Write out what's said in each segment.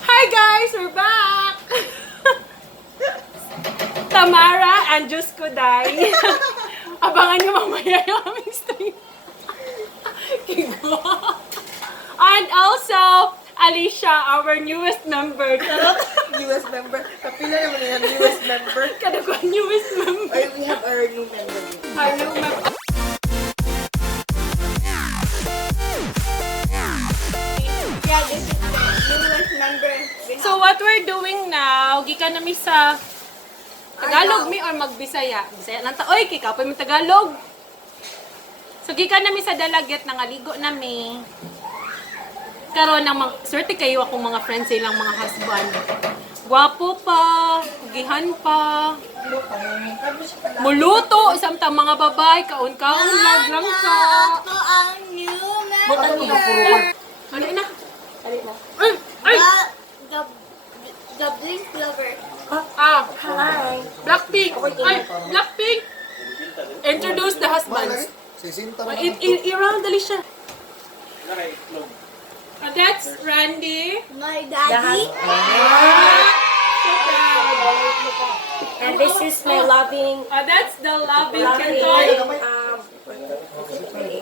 Hi guys, we're back! Tamara and Diyos ko, Day. Abangan nyo mamaya yung aming stream. And also, Alicia, our newest member. US member. Kapila naman yan, US member. Kada ko, newest member. Ay, we have our new member. Our new member. Yeah, this is the newest member. So what we're doing now, gikan nami sa Tagalog mi or magbisaya. Bisaya lang ta. Oy, kikaw pa mi Tagalog. So gikan nami sa Dalaget nangaligo nami. Karon nang swerte kayo akong mga friends silang mga husband. Gwapo pa, gihan pa. Muluto isang ta mga babae kaon-kaon lang ka. Ako ang new Butan mo na puro member. Ano na? Kali mo. Ay, ay. The Blink Lover. Ah, Hi. Blackpink. Ay, Blackpink. Introduce the husbands. I-round dali siya. That's Randy. My daddy. And this is my loving, That's the loving loving, Kenton.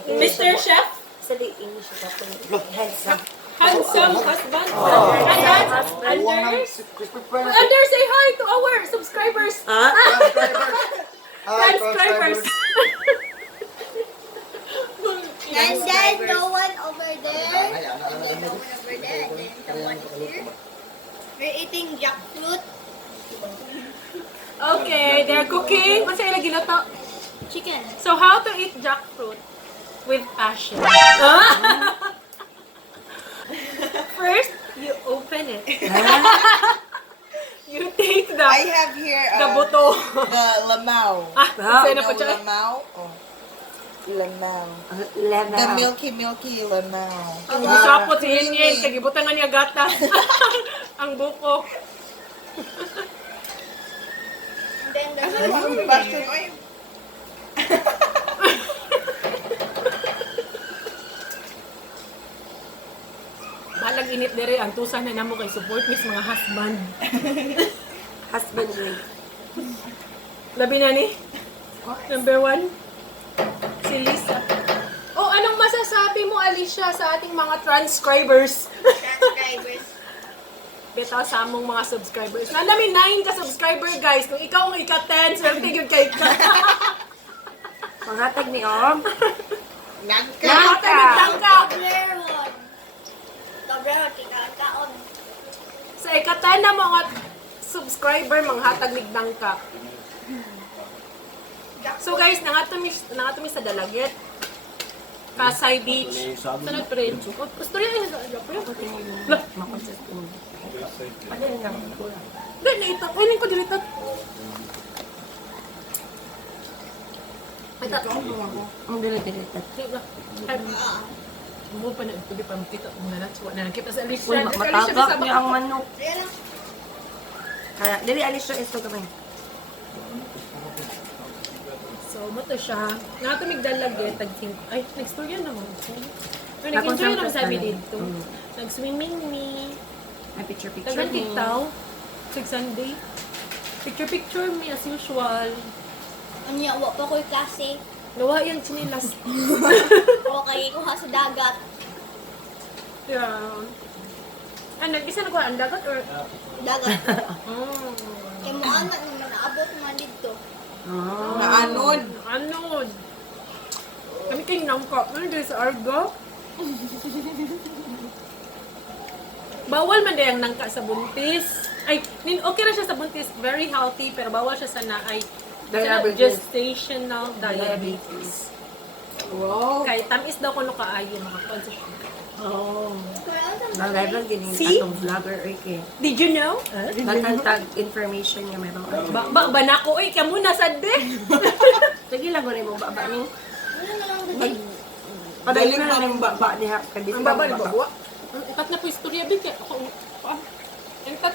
English, Mr. Chef. sa di English ako, handsome. Handsome husband. And that's Anders. Anders, say hi to our subscribers. Subscribers. And then no one over there. And then no one over there. And then someone here. We're eating jackfruit. Okay, they're cooking. What's yung giluto? Chicken. So how to eat jackfruit with passion? First, you open it. You take the I have here the buto. the lamau. Sa'yo na No, pa siya. lamau. Oh. Lamau. The Level. milky lamau. Gisapot si Yin kagibutan nga niya gata. Ang buko. And then there's Ano ba ang bastion? Oy. Balag init dere ang tusa na namo kay support mis mga husband. Husband ring. Labi na ni. Number 1. Si Lisa. Oh, anong masasabi mo, Alicia, sa ating mga transcribers? subscribers. Betaw sa among mga subscribers. Nandami 9 ka subscriber, guys. Kung ikaw ang ika-10, swerte yun kay ka. Panghatag ni Om. Nagka. Nagtangka. Toblerone. Toblerone, tikakaon. Sa ika-10 na mga subscriber, manghatag ligdang ka. So guys, nangatami sa Dalaget. Pasay Beach. Sunod pa rin. Gusto rin yung Lah, Ano yun lang? hindi, naitak. Uy, ko dilitat. Ay, tato. Ang dili-dilitat. Mo pa na, pwede pa makita mo na natsuwa na nakita sa Alicia. Uy, matagap niya ang manok. Ayan lang. Kaya, dili alis siya isto gamay. So, mato siya. Natamig Dalaget, tag-think. Ay, nag-storya naman. Ay, Nakon nag-enjoy sa naman sabi Dalaget. dito. Nag-swimming me. May picture Tagan me. kitaw. Sig Sunday. Picture me as usual. Ang yawa pa ko'y klase. Gawa yan sinilas. Okay, kuha sa dagat. Yeah. Ah, nag-isa na ko ang dagat or? Dagat. Oh. Kaya mo anak naman naabot naman dito. Oh. Naanod. Anod. Kami kayo nangka. Ano dito sa Argo? Bawal man dayang nangka sa buntis. Ay, okay na siya sa buntis. Very healthy. Pero bawal siya sa naay. Diabetes. Gestational diabetes. Wow. Kay tamis daw kuno kaayo makakuan sa siya. Oh. Kaya ano Ang level din See? atong vlogger okay. Did you know? Natantag information niya meron. Ba na ko oy kamo na sad de. Sige lang mo baba ni. Ano na lang dito? Padali na lang yung baba niya. Ang baba ni bawa. Itat na po istorya big kay ako. Entat.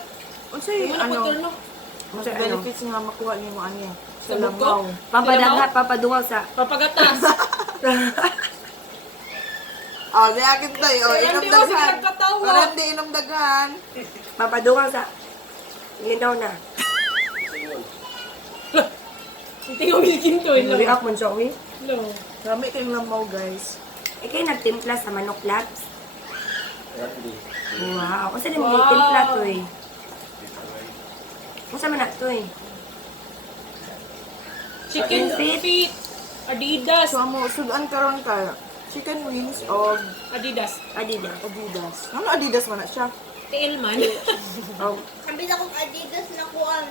Unsay Ano po ano? turno? Unsay benefits nga makuha niyo mo ano? Sa buko? Papadaghat, papadungaw sa Papagatas. Oh, di akin tayo. Oh, Pero inom hindi mo daghan. sila katawa. Pero hindi inom daghan. Papadungan sa... Linaw na. Hindi ko bilkin to. Hindi ako man siya, uwi. No. Dami kayong lamaw, guys. Kayo nagtimpla sa manok labs? Wow. Kasi naman may timpla to eh. Kung saan man na to eh? Chicken feet. Adidas. So, mo, sudan karon ka. Chicken wings o Adidas. Adidas. Adidas. Ano Adidas man na siya? Tail man. Oh. Ang bila kong Adidas na kuan.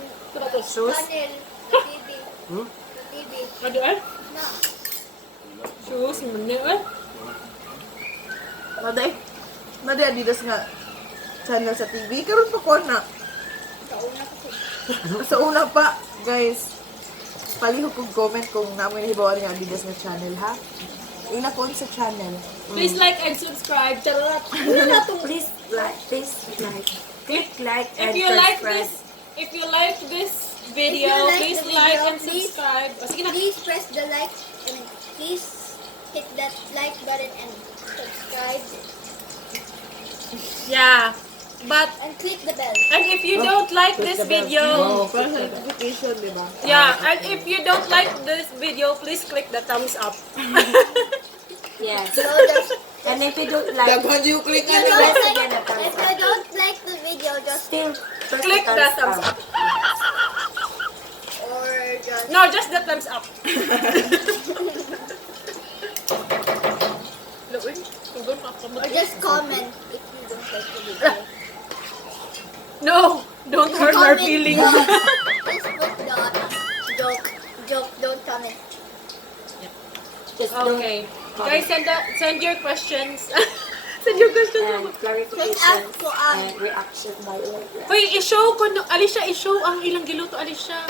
Shoes? Channel. TV. Hmm? TV. Ano ah? Na. Shoes. Muna ah. Nade Adidas nga channel sa TV. Karon pa ko na. Kauna ko. Sa una pa, guys. Palihog kong comment kung namin hibawan nga Adidas nga channel, ha? Una ko sa channel. Please like and subscribe. Charot. Please like. Click like and If you like subscribe. this video, If you like please the like video, and please- subscribe. O, sige na. Please press the like and please hit that like button and subscribe Yeah. But, and click the bell. and if you don't like this video, Oh, para sa notification, di ba? yeah, and if you don't like this video, please click the thumbs up. Yes. So just And if you don't like, Daghan yung click if you ano. don't press like, again the thumbs if you don't like the video, just still press Click the thumbs up. or just No, just the thumbs up. or just comment if you don't like the video. No, don't hurt our Comment feelings. Just put the joke. Don't comment. Just don't Okay. Guys, send your questions. Send your questions. and Just clarifications ask for and reaction by all. Hoy, i-show ko no, Alicia, i-show ang ilang giluto, Alicia.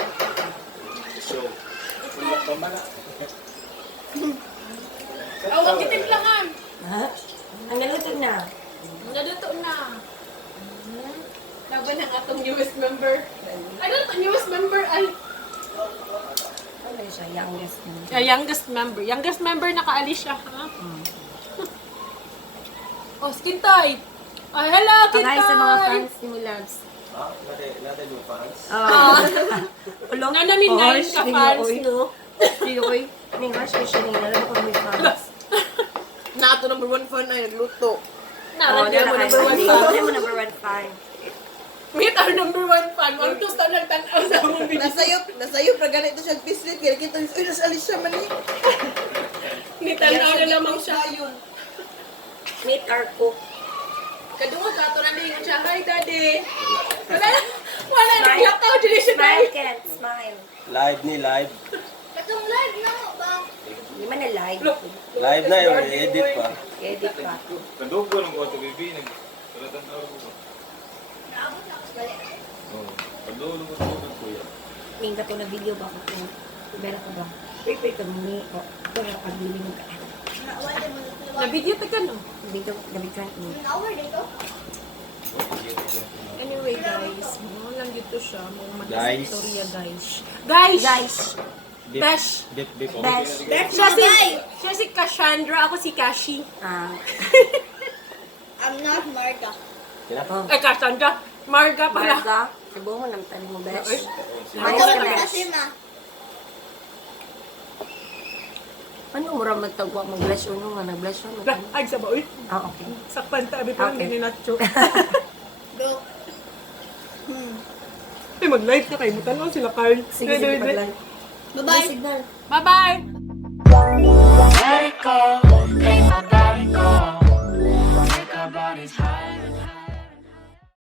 Awag kitimplahan. Ha? Ang naluto na. Naluto na. Laban ng atong newest member. Ano to newest member? Ay, Ano siya? Youngest mo. youngest member. Youngest member nakaalis siya, ha? Oh, skin tie. Ay, hello, skin Pagay tie. sa mga fans ni Mura'g. Ulong. Na namin ngayon ka fans, no? Hindi ko eh. Ning harsh ko siya nila. Alam ko may fans. Na ato number 1 fan ay nagluto. Narandiyan mo number 1 fan. Ano mo number 1 fan? Meet our number 1 fan. One to star nagtanaw sa among video. Nasayop na ganito siya pislit. Kaya kita, uy, nasa Alicia man eh. Nitanaw na lamang siya. Meet our cook. Kadungog ka, ito na din siya. Hi, daddy. Wala na lakaw. Dili siya Smile, tayo. Ken. Smile. Live ni live. Katong live na ba? Hindi man na live. Live na yung edit pa. Edit pa. Kadog ko ng kwarto bibi, nagkalatan na ako. Naabot na ako sa galit. Kadog ko ng kuya. May ka to na video ba ako? Ibera ko ba? Wait ka muni. Ito na pagbiling ka. Nawala mo na tuwa. Na-video ta ka, no? Dito, nabigyan mo. An hour dito? Anyway, guys. Mo lang dito siya. Mo Guys. mag-istorya, guys. Guys! Guys, Besh! Dip, dip. Besh. Siya si Cassandra. Ako si Kashi. I'm not Marga. Oh, Eh, Cassandra. Marga pala. Marga, sabi mo ng tanong mo, Besh. Ako Ayos ka, lang Besh. kasi ma. Ano mura magtagwa mag-blush o nga nag-blush o? Ay, sa ba? Uy, Okay. sakpan tabi pa Okay. hindi ni Nacho. Go. Ay, mag-live ka kayo. Mutanong sila, Carl. Sige, sige, paglan. Bye-bye. Signal. Bye-bye!